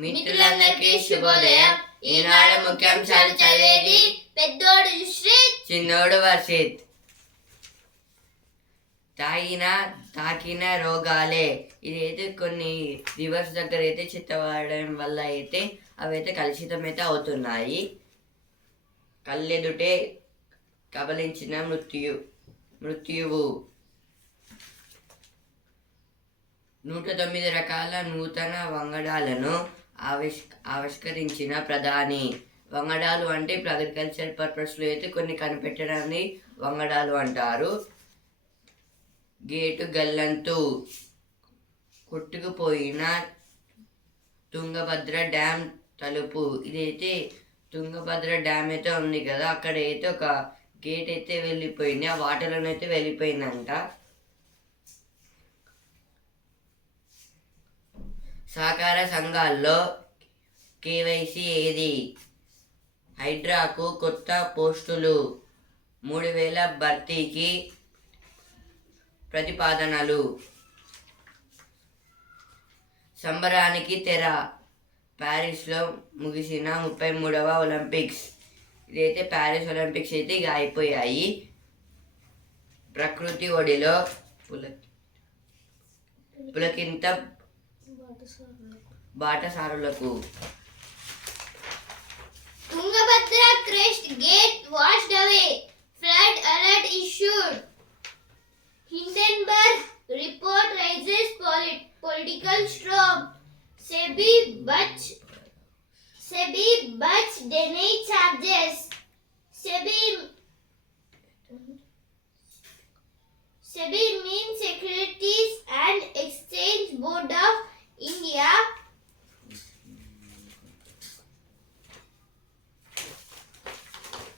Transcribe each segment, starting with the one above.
మిత్రులందరికీ శుభోదయం. ఈనాడు ముఖ్యాంశాలు చదివేది పెద్దోడు శ్రీత్ చిన్నోడు వర్షిత్ తాగిన తాకిన రోగాలే. ఇదైతే కొన్ని రివర్స్ దగ్గర అయితే చిత్తపడడం వల్ల అయితే అవైతే కలుషితం అయితే అవుతున్నాయి. కళ్ళెదుటే కబలించిన మృత్యు మృత్యువు. నూట తొమ్మిది రకాల నూతన వంగడాలను ఆవిష్ ఆవిష్కరించిన ప్రధాని. వంగడాలు అంటే ఇప్పుడు అగ్రికల్చర్ పర్పస్లో అయితే కొన్ని కనిపెట్టడాన్ని వంగడాలు అంటారు. గేటు గల్లంతు కొట్టుకుపోయిన తుంగభద్ర డ్యామ్ తలుపు. ఇదైతే తుంగభద్ర డ్యామ్ అయితే ఉంది కదా అక్కడ అయితే ఒక గేట్ అయితే వెళ్ళిపోయింది. ఆ వాటర్లోనైతే వెళ్ళిపోయిందంట. సహకార సంఘాల్లో కేవైసీ ఏది? హైడ్రాకు కొత్త పోస్టులు మూడు వేల భర్తీకి ప్రతిపాదనలు. సంబరానికి తెర ప్యారిస్లో ముగిసిన ముప్పై మూడవ ఒలింపిక్స్. ఇదైతే ప్యారిస్ ఒలింపిక్స్ అయితే ఇక అయిపోయాయి. ప్రకృతి ఒడిలో పుల పులకింత బాటసారులకు Tungabhadra crest gate washed away. Flood alert issued. Hindenburg report raises polit- political storm. Sebi Butch Sebi Butch denied charges. Sebi Sebi means Securities and Exchange Board of India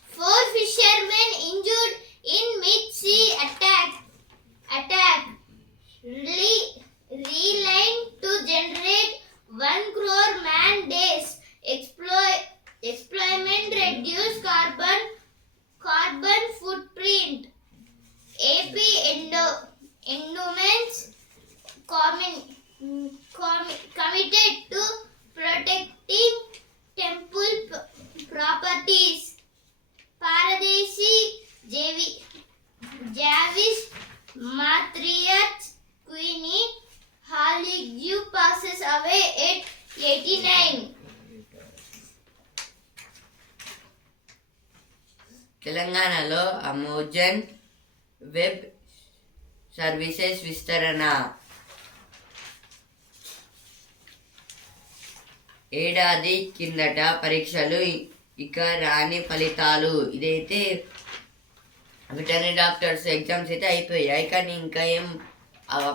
Four fishermen injured in mid-sea attack. Attack. Re- reline to generate one crore man days. Exploit employment reduce carbon carbon footprint. AP endo endowments commi- committed to protecting temple properties. Paradesi Javi Javis Matriarch Queenie Haligu passes away at 89. తెలంగాణలో అమోజన్ web services విస్తరణ ఏడాది కిందట పరీక్షలు ఇక రాని ఫలితాలు. ఇదైతే veterinary doctors exams అయితే అయిపోయాయి. కానీ ఇంకా ఏం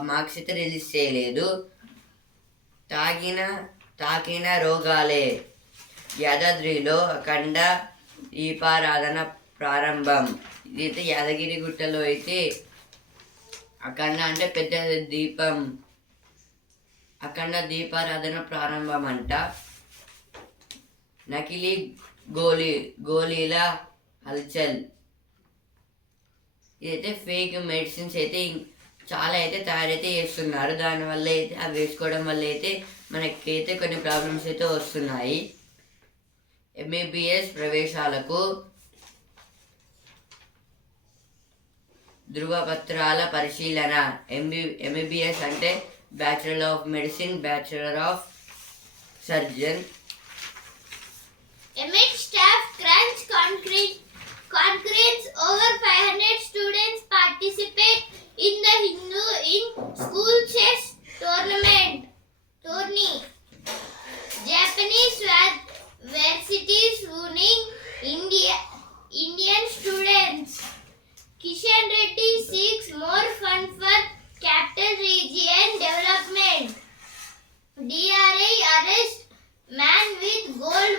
మార్క్స్ అయితే రిలీజ్ చేయలేదు. తాగిన తాకిన రోగాలే. యాదాద్రిలో అఖండ దీపారాధన ప్రారంభం. ఇదైతే యాదగిరి గుట్టలో అయితే అఖండ అంటే పెద్ద దీపం. అఖండ దీపారాధన ప్రారంభం అంట. నకిలీ గోళీ గోళీల హల్చల్ ఇదైతే ఫేక్ మెడిసిన్స్ అయితే చాలా అయితే తయారైతే చేస్తున్నారు దానివల్ల అయితే అవి వేసుకోవడం వల్ల అయితే మనకైతే కొన్ని ప్రాబ్లమ్స్ అయితే వస్తున్నాయి ఎంబీబీఎస్ ప్రవేశాలకు ధృవపత్రాల పరిశీలన ఎంబీ ఎంబీబీఎస్ అంటే bachelor of medicine bachelor of surgeon Amid staff crunch concrete concretes over 500 students participate in the Hindu in school chess tournament tourney. Japanese varsities winning India Indian students. Kishan Reddy seeks more fund for capital region development. DRI arrest man with gold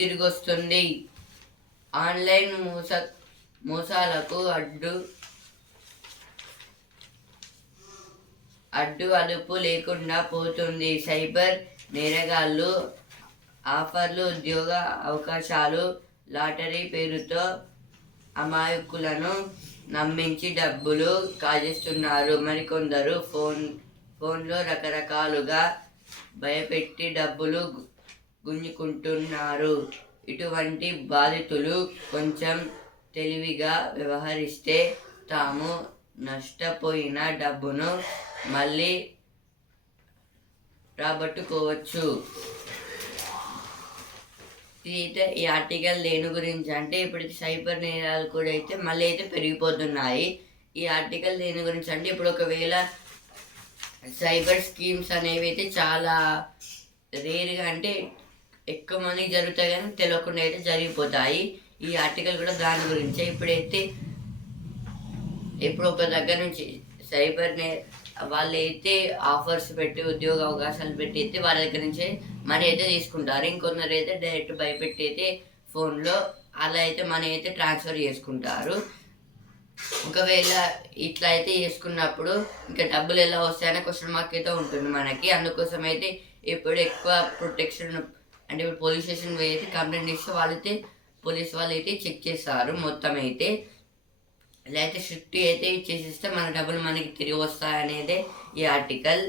తిరిగి వస్తుంది online మోస మోసాలకు అడ్డు అడ్డు అదుపు లేకుండా పోతుంది. Cyber నేరగాళ్ళు ఆఫర్లు ఉద్యోగ అవకాశాలు లాటరీ పేరుతో అమాయకులను నమ్మించి డబ్బులు కాజేస్తున్నారు. మరికొందరు ఫోన్ ఫోన్లో రకరకాలుగా భయపెట్టి డబ్బులు గుంజుకుంటున్నారు. ఇటువంటి బాధితులు కొంచెం తెలివిగా వ్యవహరిస్తే తాము నష్టపోయిన డబ్బును మళ్ళీ రాబట్టుకోవచ్చు. అయితే ఈ ఆర్టికల్ దేని గురించి అంటే ఇప్పుడు సైబర్ నేరాలు కూడా అయితే మళ్ళీ అయితే పెరిగిపోతున్నాయి. ఈ ఆర్టికల్ దేని గురించి అంటే ఇప్పుడు ఒకవేళ సైబర్ స్కీమ్స్ అనేవి అయితే చాలా రేర్గా అంటే ఎక్కువ మందికి జరుగుతాయి కానీ తెలియకుండా అయితే జరిగిపోతాయి. ఈ ఆర్టికల్ కూడా దాని గురించే. ఇప్పుడైతే ఇప్పుడు ఒక దగ్గర నుంచి సైబర్ నే వాళ్ళు అయితే ఆఫర్స్ పెట్టి ఉద్యోగ అవకాశాలు పెట్టి అయితే వాళ్ళ దగ్గర నుంచి మనీ అయితే తీసుకుంటారు. ఇంకొందరు అయితే డైరెక్ట్ భయపెట్టి అయితే ఫోన్లో అలా అయితే మనీ అయితే ట్రాన్స్ఫర్ చేసుకుంటారు. ఒకవేళ ఇట్లా అయితే చేసుకున్నప్పుడు ఇంకా డబ్బులు ఎలా వస్తాయనే క్వశ్చన్ మార్క్ అయితే ఉంటుంది మనకి. అందుకోసం అయితే ఇప్పుడు ఎక్కువ ప్రొటెక్షన్ అంటే ఇప్పుడు పోలీస్ స్టేషన్ పోయి అయితే కంప్లైంట్ ఇస్తే వాళ్ళైతే పోలీస్ వాళ్ళు అయితే చెక్ చేస్తారు మొత్తం అయితే లేకపోతే అయితే స్ట్రిక్ట్ అయితే చేసేస్తే మన డబ్బులు మనకి తిరిగి వస్తాయనేదే ఈ ఆర్టికల్.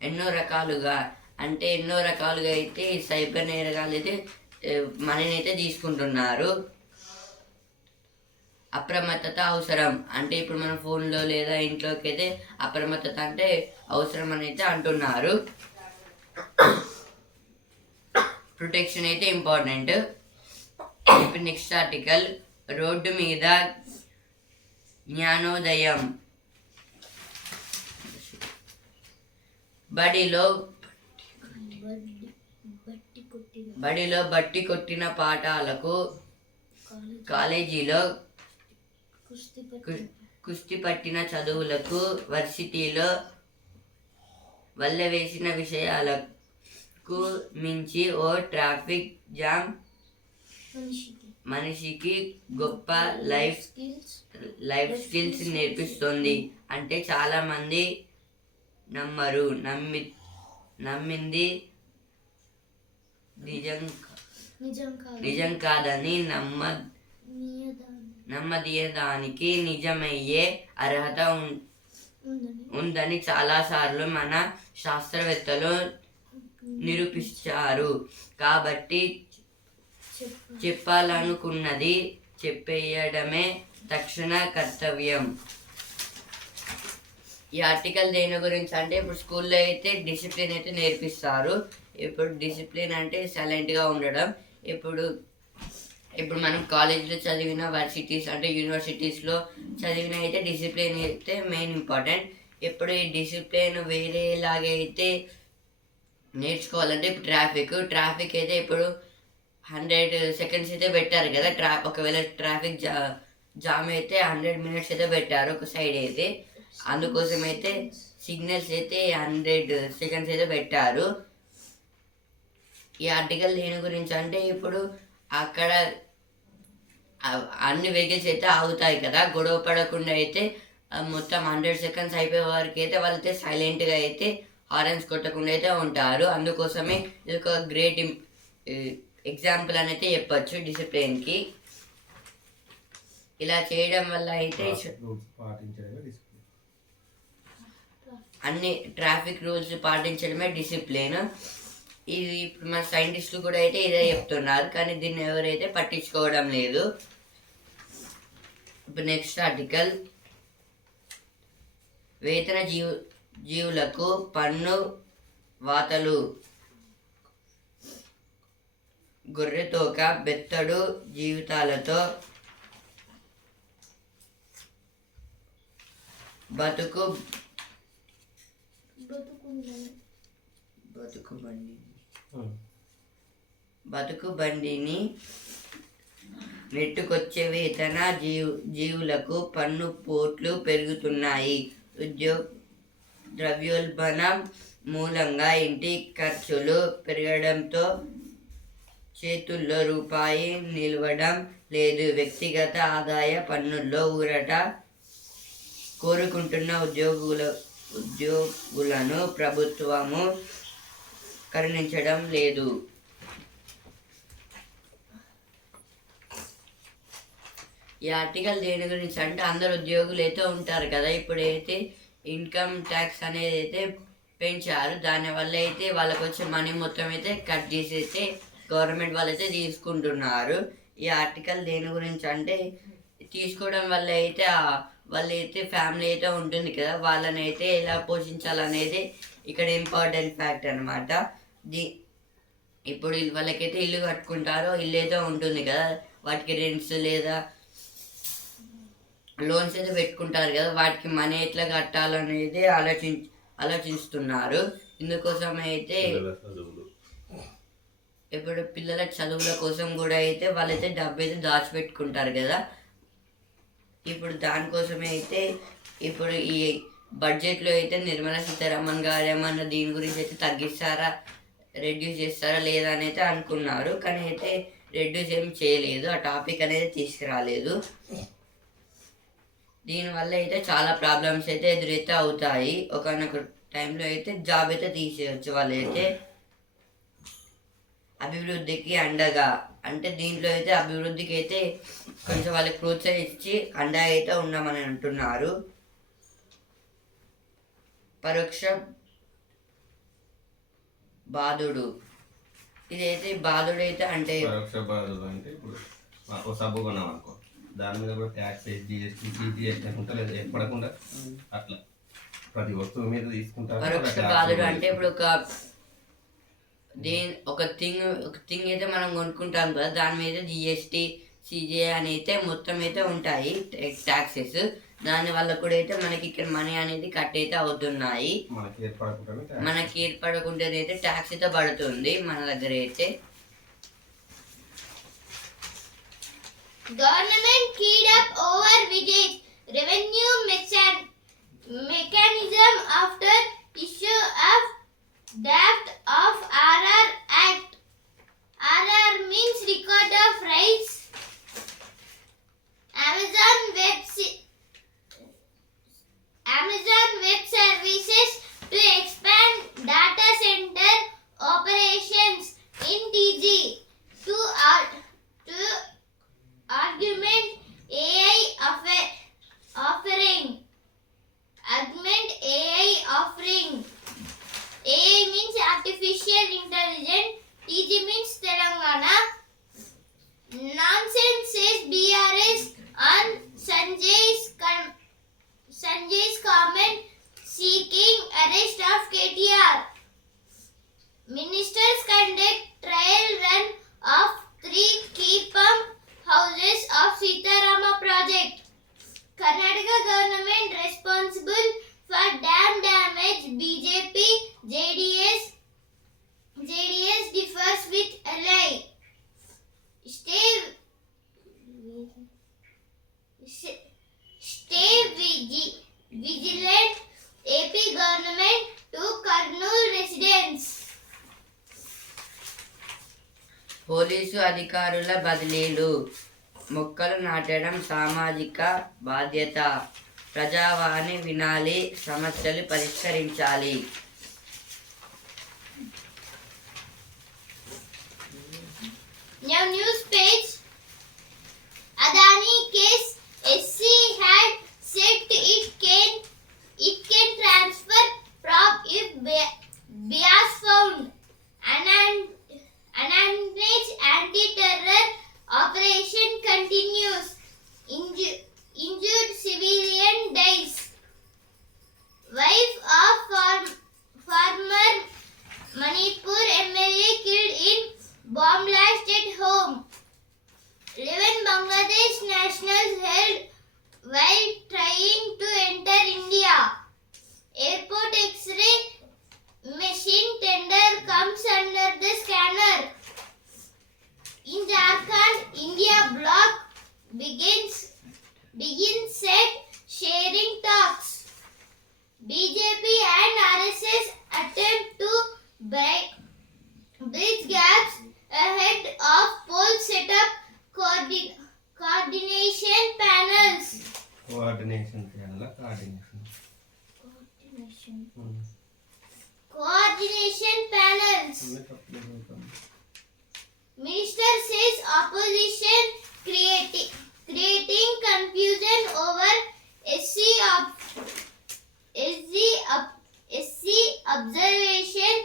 ఎన్నో రకాలుగా అంటే ఎన్నో రకాలుగా అయితే ఈ సైబర్ నేరగాలు అయితే మనని మనీని అయితే తీసుకుంటున్నారు. అప్రమత్తత అవసరం. అంటే ఇప్పుడు మన ఫోన్లో లేదా ఇంట్లోకి అయితే అప్రమత్తత అంటే అవసరం అని అయితే అంటున్నారు. ప్రొటెక్షన్ అయితే ఇంపార్టెంట్ ఇప్పుడు నెక్స్ట్ ఆర్టికల్ రోడ్డు మీద జ్ఞానోదయం. బడిలో బడిలో బట్టి కొట్టిన పాఠాలకు కాలేజ్ కాలేజీలో కుస్తీ పట్టిన చదువులకు వర్సిటీలో వల్ల వేసిన విషయాలకు మించి ఓ ట్రాఫిక్ జామ్ మనిషికి. గొప్ప లైఫ్ స్కిల్స్ లైఫ్ స్కిల్స్ నేర్పిస్తుంది. అంటే చాలా మంది నమ్మరు. నమ్మి నమ్మింది నిజం నిజం కాదు. నిజం కాదని నమ్మ నియదాన్ని. నమ్మదీయడానికి నిజమయ్యే అర్హత ఉం- ఉందని. చాలాసార్లు మన శాస్త్రవేత్తలు నిరూపించారు. కాబట్టి చెప్ప చెప్పాలనుకున్నది చెప్పేయడమే తక్షణ కర్తవ్యం. ఈ ఆర్టికల్ దేని గురించి అంటే ఇప్పుడు స్కూల్లో అయితే డిసిప్లిన్ అయితే నేర్పిస్తారు. ఇప్పుడు డిసిప్లిన్ అంటే సైలెంట్గా ఉండడం. ఇప్పుడు ఇప్పుడు మనం కాలేజ్లో చదివిన వర్సిటీస్ అంటే యూనివర్సిటీస్లో చదివిన అయితే డిసిప్లిన్ అయితే మెయిన్ ఇంపార్టెంట్. ఇప్పుడు ఈ డిసిప్లిన్ వేరేలాగా అయితే నేర్చుకోవాలంటే ఇప్పుడు ట్రాఫిక్. ట్రాఫిక్ అయితే ఇప్పుడు హండ్రెడ్ సెకండ్స్ అయితే పెట్టారు కదా ట్రా ఒకవేళ ట్రాఫిక్ జా జామ్ అయితే హండ్రెడ్ మినిట్స్ అయితే పెట్టారు ఒక సైడ్ అయితే. అందుకోసం అయితే సిగ్నల్స్ అయితే హండ్రెడ్ సెకండ్స్ అయితే పెట్టారు. ఈ ఆర్టికల్ దేని గురించి అంటే ఇప్పుడు అక్కడ అన్ని వెహికల్స్ అయితే ఆగుతాయి కదా. గొడవ పడకుండా అయితే మొత్తం హండ్రెడ్ సెకండ్స్ అయిపోయే వరకు అయితే వాళ్ళైతే సైలెంట్గా అయితే హారన్స్ కొట్టకుండా అయితే ఉంటారు. అందుకోసమే ఇది ఒక గ్రేట్ ఎగ్జాంపుల్ అని అయితే చెప్పొచ్చు డిసిప్లిన్కి. ఇలా చేయడం వల్ల అయితే అన్ని ట్రాఫిక్ రూల్స్ పాటించడమే డిసిప్లిన్. ఇది ఇప్పుడు మన సైంటిస్టులు కూడా అయితే ఇదే చెప్తున్నారు. కానీ దీన్ని ఎవరైతే పట్టించుకోవడం లేదు. ఇప్పుడు నెక్స్ట్ ఆర్టికల్ వేతన జీవు జీవులకు పన్ను వాతలు. గొర్రెతోక బెత్తడు జీవితాలతో బతుకు బతుకు బండి. బతుకు బండిని నెట్టుకొచ్చే వేతన జీవు జీవులకు పన్ను పోట్లు పెరుగుతున్నాయి. ఉద్యోగ ద్రవ్యోల్బణం మూలంగా ఇంటి ఖర్చులు పెరగడంతో చేతుల్లో రూపాయి నిలవడం లేదు. వ్యక్తిగత ఆదాయ పన్నుల్లో ఊరట కోరుకుంటున్న ఉద్యోగుల ఉద్యోగులను ప్రభుత్వము కరుణించడం లేదు. ఈ ఆర్టికల్ దేని గురించి అంటే అందరు ఉద్యోగులు అయితే ఉంటారు కదా ఇప్పుడైతే ఇన్కమ్ ట్యాక్స్ అనేది అయితే పెంచారు. దానివల్ల అయితే వాళ్ళకు వచ్చే మనీ మొత్తం అయితే కట్ చేసి అయితే గవర్నమెంట్ వాళ్ళు అయితే తీసుకుంటున్నారు. ఈ ఆర్టికల్ దేని గురించి అంటే తీసుకోవడం వల్ల అయితే వాళ్ళైతే ఫ్యామిలీ అయితే ఉంటుంది కదా వాళ్ళని అయితే ఎలా పోషించాలనేది ఇక్కడ ఇంపార్టెంట్ ఫ్యాక్ట్ అనమాట దీ ఇప్పుడు వాళ్ళకైతే ఇల్లు కట్టుకుంటారో ఇల్లు అయితే ఉంటుంది కదా వాటికి రెంట్స్ లేదా లోన్స్ అయితే పెట్టుకుంటారు కదా వాటికి మనీ ఎట్లా కట్టాలనేది ఆలోచి ఆలోచిస్తున్నారు. ఇందుకోసం అయితే ఇప్పుడు పిల్లల చదువుల కోసం కూడా అయితే వాళ్ళైతే డబ్బు అయితే దాచిపెట్టుకుంటారు కదా. ఇప్పుడు దానికోసమే అయితే ఇప్పుడు ఈ బడ్జెట్లో అయితే నిర్మలా సీతారామన్ గారు ఏమన్నా దీని గురించి అయితే తగ్గిస్తారా రెడ్యూస్ చేస్తారా లేదా అని అయితే అనుకున్నారు. కానీ అయితే రెడ్యూస్ ఏం చేయలేదు. ఆ టాపిక్ అనేది తీసుకురాలేదు. దీనివల్ల అయితే చాలా ప్రాబ్లమ్స్ అయితే ఎదురైతే అవుతాయి. ఒకనొక టైంలో అయితే జాబ్ అయితే తీసేయచ్చు వాళ్ళైతే. అభివృద్ధికి అండగా. అంటే దీంట్లో అయితే అభివృద్ధికి అయితే కొంచెం వాళ్ళకి ప్రోత్సహించి అండగా అయితే ఉన్నామని అంటున్నారు. పరోక్ష బాధుడు. ఇదైతే బాధుడు అయితే అంటే పరోక్ష బాధుడు అంటే ఇప్పుడు సబ్బు కొన్నాం అనుకో దాని మీద కూడా ట్యాక్స్ జిఎస్టీ సిజిఎస్టీ అనుకుంటా లేదా ఏర్పడకుండా అట్లా. ప్రతి వస్తువు మీద తీసుకుంటారు. అంటే ఇప్పుడు ఒక దేని ఒక థింగ్ ఒక థింగ్ అయితే మనం కొనుక్కుంటాం కదా దాని మీద జిఎస్టీ సిజే అని అయితే మొత్తం అయితే ఉంటాయి ట్యాక్సెస్ దాని వల్ల కూడా అయితే మనకి ఇక్కడ మనీ అనేది కట్ అయితే అవుతున్నాయి. మనకి ఏర్పడకుండా tax. మనకి ఏర్పడకుండా అయితే ట్యాక్స్ అయితే పడుతుంది మన దగ్గర అయితే. Government keyed up over Vijay's revenue mechan- mechanism after issue of draft of RR Act. RR means record of rights. Amazon Web Amazon Web Services to expand data center operations AP government to Kurnool residents. Police అధికారుల బదిలీలు మొక్కలు నాటడం సామాజిక బాధ్యత ప్రజావాణి వినాలి సమస్యలు పరిష్కరించాలి news page. Adani case. SC had said it can it can transfer prop if bi- bias found. Anandage anti-terror operation continues. Inju- injured civilian dies. Wife of farm- farmer Manipur MLA killed in bomb blast at home. 11 Bangladesh nationals held while trying to enter India. Airport X-ray machine tender comes under the scanner. In Jharkhand, India bloc begins begins set sharing talks. BJP and RSS attempt to break bridge gaps ahead of roles set up coordi- coordination panels. Coordination చేయాలా coordination Coordination panels. Minister says opposition creating creating confusion over SC ob- SC ob- SC observation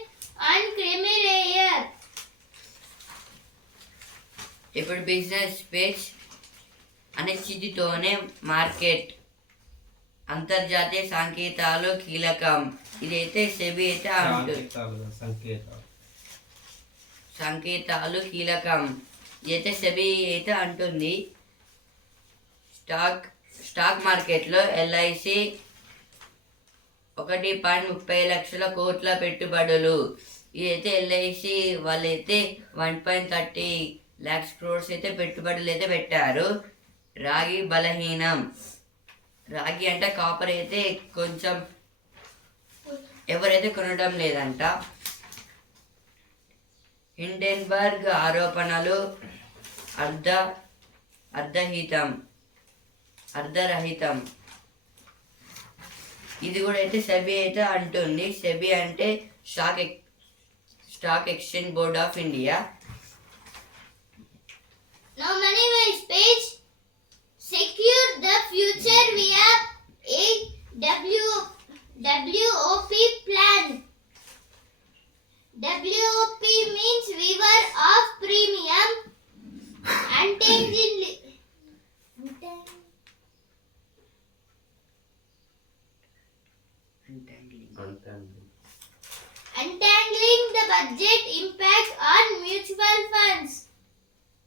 on creamy layer. ఇప్పుడు business page అనిశ్చితితోనే market అంతర్జాతీయ సంకేతాలు కీలకం. ఇదైతే SEBI అయితే అంటుంది సంకేతాలు సంకేతాలు. సంకేతాలు కీలకం. ఇదైతే సెబి అయితే అంటుంది. స్టాక్ స్టాక్ మార్కెట్లో ఎల్ఐసి ఒకటి పాయింట్ ముప్పై లక్షల కోట్ల పెట్టుబడులు. ఇదైతే ఎల్ఐసి వాళ్ళైతే one point thirty lakhs crores అయితే పెట్టుబడులు అయితే పెట్టారు. రాగి బలహీనం. రాగి అంటే కాపర్ అయితే కొంచెం ఎవరైతే కొనడం లేదంట. హిండెన్బర్గ్ ఆరోపణలు అర్ధ అర్ధహితం అర్ధరహితం. ఇది కూడా అయితే సెబీ అయితే అంటుంది. సెబీ అంటే స్టాక్ ఎక్ stock exchange board of India. Now money will speech Secure the future via a W WOP plan. WOP means waiver of premium. Untangibly. Untangling the budget impact on mutual funds.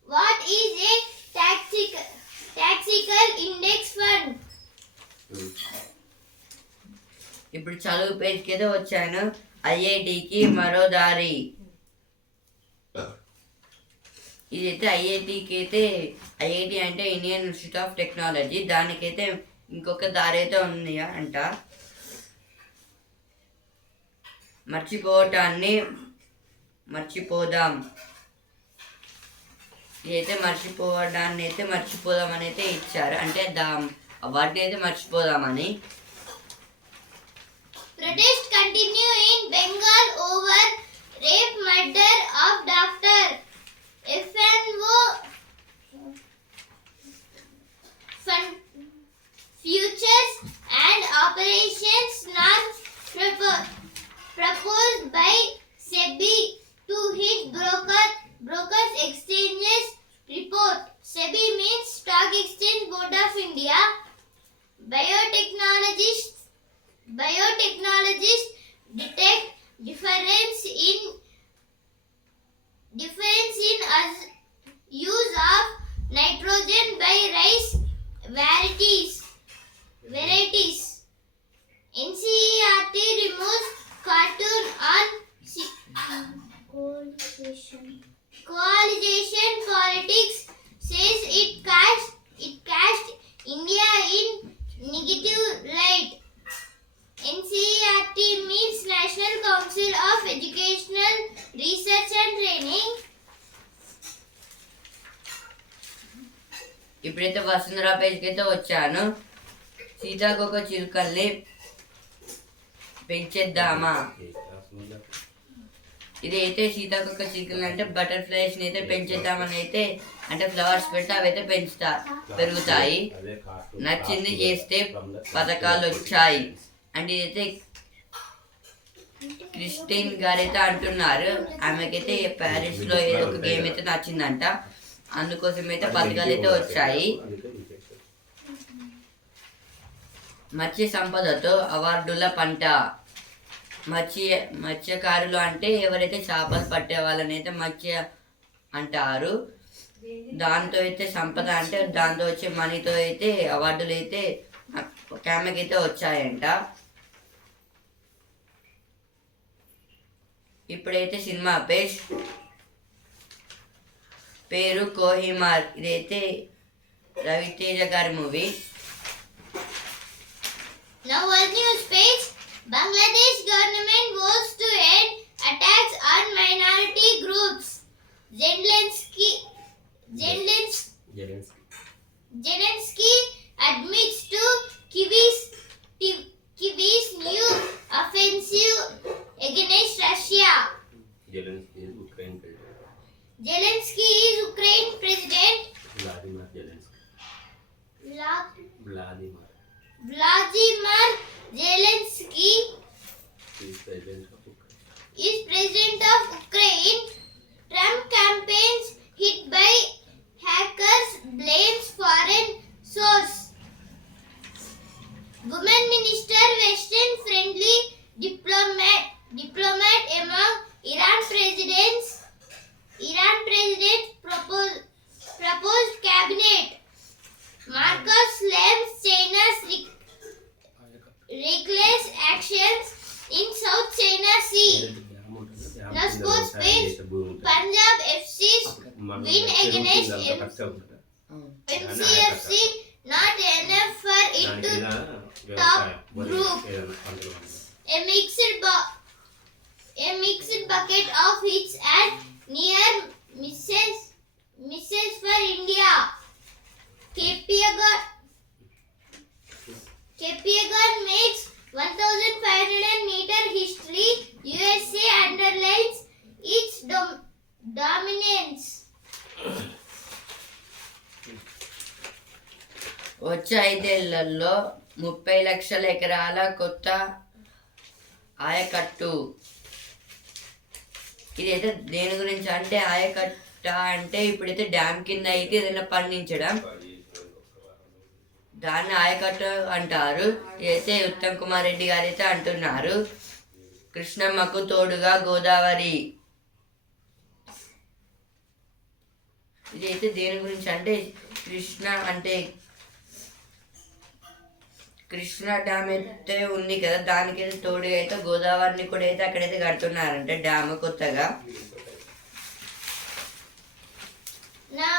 What is a taxical, taxical index fund? ఇప్పుడు చదువు పేజ్కి అయితే వచ్చాను. ఐఐటికి మరో దారి. ఇదైతే ఐఐటికి అయితే IIT అంటే Indian institute of technology. దానికైతే ఇంకొక దారి అయితే ఉంది అంట. మర్చిపోవటాన్ని మర్చిపోదాం. ఇదైతే మర్చిపోవడాన్ని అయితే మర్చిపోదాం అని అయితే ఇచ్చారు అంటే దా వాటిని అయితే మర్చిపోదామని Protest continue in Bengal over rape murder of doctor. FNO fund futures and operations norms propo- proposed by SEBI to hit broker brokers exchanges report. SEBI means Stock Exchange Board of India. Biotechnologists biotechnologists వసుంధరా అయితే వచ్చాను. సీతాకొక చిలుకల్ని పెంచేద్దామా? ఇది అయితే సీతాకొక చిలుకలు అంటే బటర్ఫ్లైస్ని అయితే పెంచేద్దామని అయితే అంటే flowers పెడితే అవి అయితే పెంచుతా పెరుగుతాయి. నచ్చింది చేస్తే పథకాలు వచ్చాయి. అండ్ ఇదైతే క్రిస్టిన్ గారు అయితే అంటున్నారు. ఆమెకైతే ప్యారిస్లో ఏదో ఒక గేమ్ అయితే నచ్చిందంట. అందుకోసం అయితే పథకాలు అయితే వచ్చాయి. మత్స్య సంపదతో అవార్డుల పంట. మత్స్య మత్స్యకారులు అంటే ఎవరైతే చేపలు పట్టే వాళ్ళని అయితే మత్స్య అంటారు. దాంతో అయితే సంపద అంటే దాంతో వచ్చే మనీతో అయితే అవార్డులు అయితే ఒక అయితే వచ్చాయంట. ఇప్పుడైతే సినిమా పేజ్. పేరు కోహిమార్. ఇదైతే రవితేజ గారి movie. Now world news page. Bangladesh government vows to end attacks on minority groups. Zelensky, Zelensky, Zelensky. Reckless actions in South China Sea. Now sports page. Punjab FC's win against MCFC hmm. not enough for it to top group. a mixed bu- a mixed bucket of hits and near misses misses for India. Kepiagar Kepiagar makes 1500 meter history. USA underlines its dom- dominance. వచ్చే ఐదేళ్ళలో ముప్పై లక్షల ఎకరాల కొత్త ఆయకట్టు ఇదైతే దేని గురించి అంటే ఆయకట్ట అంటే ఇప్పుడైతే డ్యామ్ కింద అయితే ఏదైనా పండించడం దాన్ని ఆయకట్టు అంటారు. అయితే ఉత్తమ్ కుమార్ రెడ్డి గారు అయితే అంటున్నారు. కృష్ణమ్మకు తోడుగా గోదావరి. ఇదైతే దేని గురించి అంటే కృష్ణ అంటే కృష్ణ డ్యామ్ అయితే ఉంది కదా దానికైతే తోడుగా అయితే గోదావరిని కూడా అయితే అక్కడైతే కడుతున్నారంటే డ్యామ్ కొత్తగా. Now,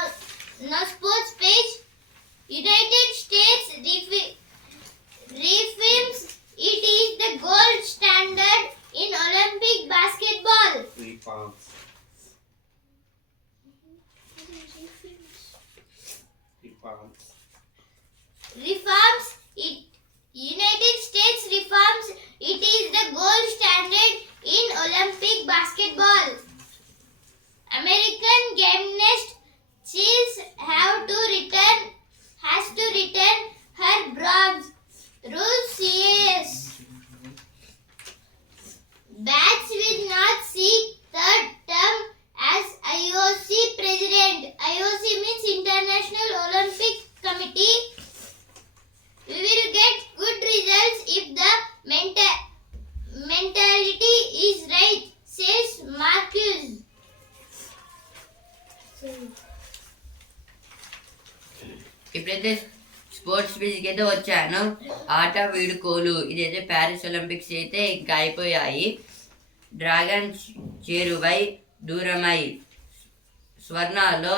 now sports page. United States refi- it is the gold standard in Olympic basketball. Reforms it. United States reforms it is the gold standard in Olympic basketball. American gymnast Cheese have to return has to return her bronze. Rules CAS. Bats will not seek third term as IOC president. IOC means International Olympic Committee. We will get good results if the menta- mentality is right, says Marcus. ఇప్పుడైతే sports పేజ్కి అయితే వచ్చాను. ఆట వీడుకోలు ఇదైతే Paris Olympics అయితే ఇంకా అయిపోయాయి. Dragon చేరువై దూరమై స్వర్ణాల్లో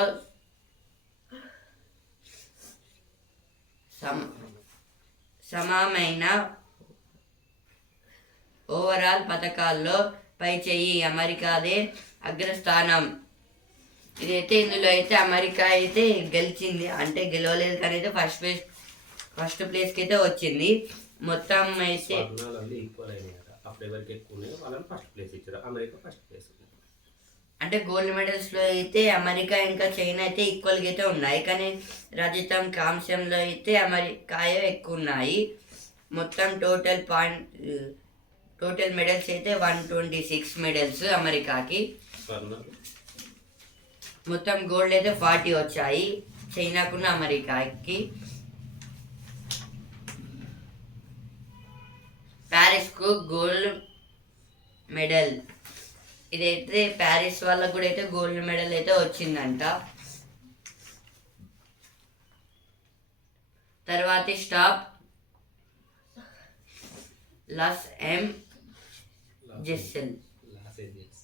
సమామైన సమానమైన ఓవరాల్ పథకాల్లో పై అమెరికాదే అగ్రస్థానం. ఇదైతే ఇందులో అయితే అమెరికా అయితే గెలిచింది. అంటే గెలవలేదు కానీ అయితే ఫస్ట్ ప్లేస్ ఫస్ట్ ప్లేస్కి అయితే వచ్చింది. మొత్తం అయితే స్వర్ణాలు ఈక్వల్ అయినాయి కదా అప్పుడు ఎవరికి ఎక్కువ ఉన్నాయో వాళ్ళని ఫస్ట్ ప్లేస్ ఇచ్చారు. అమెరికా ఫస్ట్ ప్లేస్ అంటే గోల్డ్ మెడల్స్లో అయితే అమెరికా ఇంకా చైనా అయితే ఈక్వల్గా అయితే ఉన్నాయి. కానీ రజతం కాంస్యంలో అయితే అమెరికాయే ఎక్కువ ఉన్నాయి. మొత్తం టోటల్ పాయింట్ టోటల్ మెడల్స్ అయితే వన్ ట్వంటీ సిక్స్ మెడల్స్ అమెరికాకి మొత్తం గోల్డ్ అయితే ఫార్టీ వచ్చాయి. చైనాకున్న అమెరికాకి. ప్యారిస్కు గోల్డ్ మెడల్ ఇదైతే ప్యారిస్ వాళ్ళకు కూడా అయితే గోల్డ్ మెడల్ అయితే వచ్చిందంట. తర్వాతి స్టాప్. లస్ ఎం జెస్సెల్ లాస్ ఏంజల్స్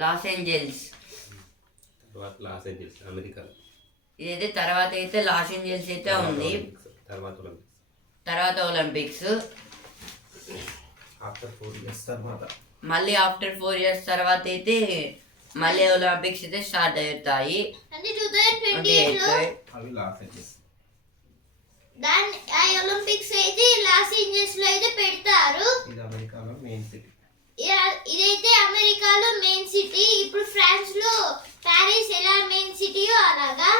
లాస్ ఏంజల్స్. తర్వాత లాస్ ఏంజల్స్ అమెరికాలో ఇదైతే తర్వాత అయితే లాస్ ఏంజల్స్ అయితే ఉంది. తర్వాత ఒలింపిక్స్. తర్వాత ఒలింపిక్స్. ఆఫ్టర్ ఫోర్ ఇయర్స్ తర్వాత. మళ్ళీ ఆఫ్టర్ ఫోర్ ఇయర్స్ తర్వాత అయితే మళ్ళీ ఒలింపిక్స్ అయితే స్టార్ట్ అవుతాయి. అవి లాస్ అయితే దాన్ని ఆ ఒలింపిక్స్ అయితే లాస్ ఏంజల్స్లో అయితే పెడతారు. ఇది అమెరికాలో మెయిన్ సిటీ ఇదైతే అమెరికాలో మెయిన్ సిటీ ఇప్పుడు ఫ్రాన్స్లో ప్యారిస్ ఎలా మెయిన్ సిటీయో అలాగా.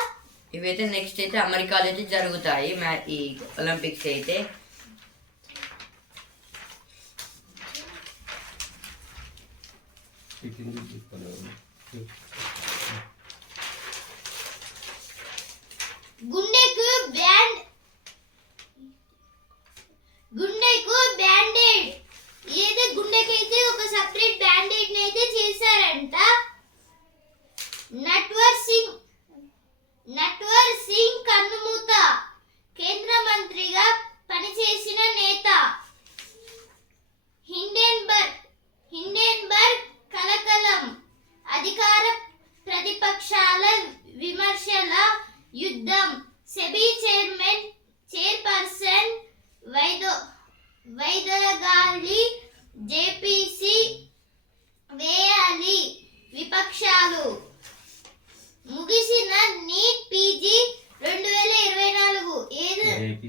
ఇవైతే నెక్స్ట్ అయితే అమెరికాలో అయితే జరుగుతాయి ఈ ఒలింపిక్స్ అయితే. చికెన్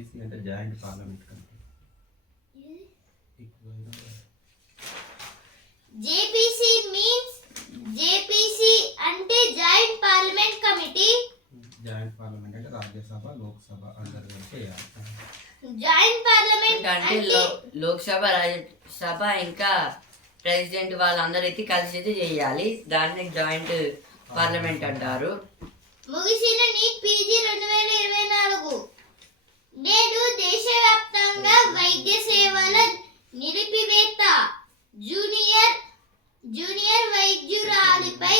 ఏపీసీ అంటే joint parliament committee JPC means JPC అంటే joint parliament committee. Joint parliament అంటే రాజ్యసభ లోక్సభ అందరు చేయాలి జాయింట్ పార్లమెంట్ అంటే లోక్సభ రాజ్యసభ ఇంకా ప్రెసిడెంట్ వాళ్ళందరూ అయితే కలిసి చేయాలి. దాన్ని జాయింట్ పార్లమెంట్ అంటారు. ముగిసిన నీట్ పీజీ రెండు వేల ఇరవై నాలుగు. నేడు దేశవ్యాప్తంగా వైద్య సేవల నిలిపివేత జూనియర్ జూనియర్ వైద్యురాలిపై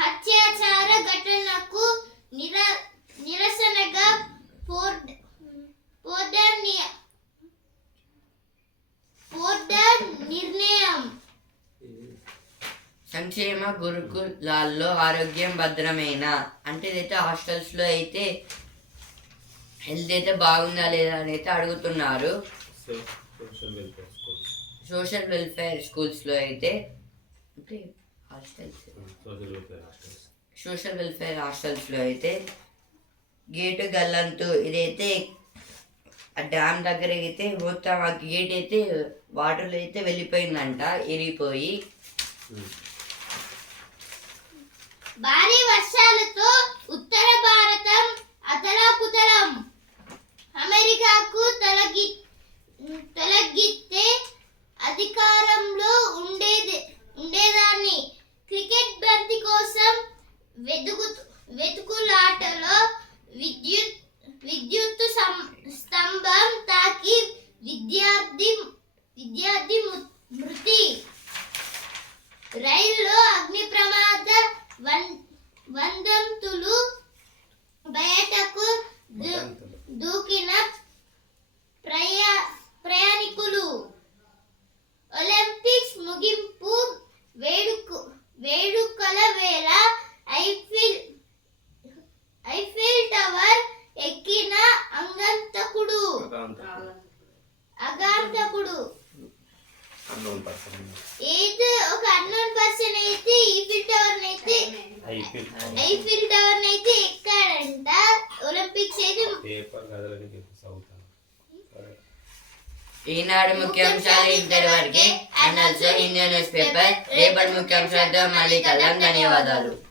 హత్యాచార ఘటనకు నిర నిరసనగా పోర్డ్ పోర్డర్ ని- పోర్డర్ నిర్ణయం. సంక్షేమ గురుకులాల్లో ఆరోగ్యం భద్రమైన? అంటే ఇదైతే హాస్టల్స్లో అయితే హెల్త్ అయితే బాగుందా లేదా అని అయితే అడుగుతున్నారు. Social welfare schools. లో అయితే అంటే హాస్టల్స్. Social welfare hostels. లో అయితే గేటు గల్లంతు ఇదైతే ఆ డ్యామ్ దగ్గర అయితే మొత్తం ఆ గేట్ అయితే వాటర్లో అయితే వెళ్ళిపోయిందంట ఇరిగిపోయి. భారీ వర్షాలతో ఉత్తర భారతం అతలాకుతలం. అమెరికాకు తొలగి తొలగిస్తే అధికారంలో ఉండేది ఉండేదాన్ని. క్రికెట్ బంతి కోసం వెతుకు వెతుకులాటలో విద్యుత్ విద్యుత్ స్తంభం తాకి ఇండియన్ న్యూస్ పేపర్ రేపటి ముఖ్యాంశాలతో మళ్ళీ కలం ధన్యవాదాలు.